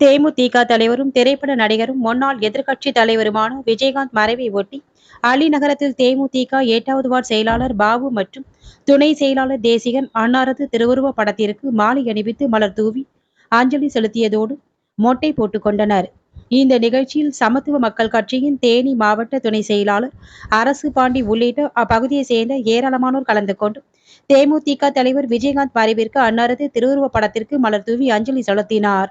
தேமுதிக தலைவரும் திரைப்பட நடிகரும் முன்னாள் எதிர்க்கட்சி தலைவருமான விஜயகாந்த் மறைவை ஒட்டி அலி நகரத்தில் தேமுதிக எட்டாவது வார்டு செயலாளர் பாபு மற்றும் துணை செயலாளர் தேசிகன் அன்னாரது திருவுருவ படத்திற்கு மாலை அணிவித்து மலர் தூவி அஞ்சலி செலுத்தியதோடு மொட்டை போட்டுக் கொண்டனர். இந்த நிகழ்ச்சியில் சமத்துவ மக்கள் கட்சியின் தேனி மாவட்ட துணை செயலாளர் அரசு பாண்டி உள்ளிட்ட அப்பகுதியை சேர்ந்த ஏராளமானோர் கலந்து கொண்டு தேமுதிக தலைவர் விஜயகாந்த் மறைவிற்கு அன்னாரது திருவுருவ படத்திற்கு மலர் தூவி அஞ்சலி செலுத்தினார்.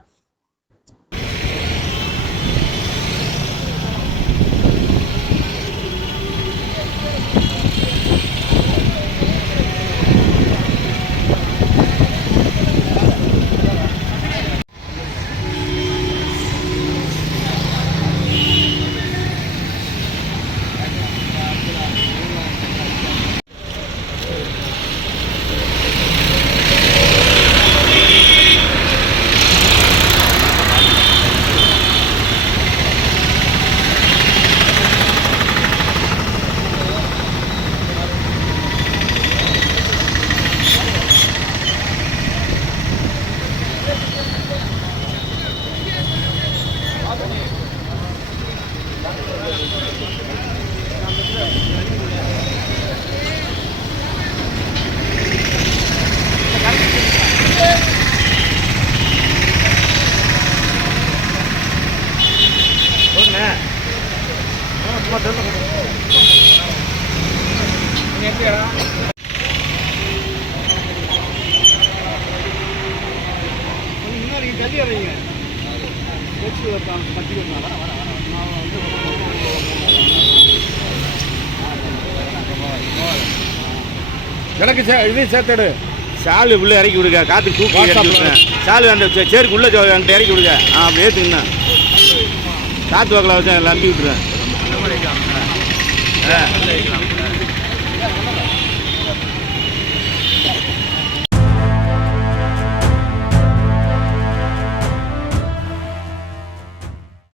எனக்கு சே- இது சேர்த்துடு. சாலு உள்ள இறக்கி விடுங்க. காத்து தூக்கி சாலு அந்த சேருக்கு உள்ள அந்த இறக்கி விடுங்க. ஆ அப்படி ஏற்றுங்கண்ணா காத்து வாக்கில் வச்சு அம்பி விட்டுருவேன். ஆ.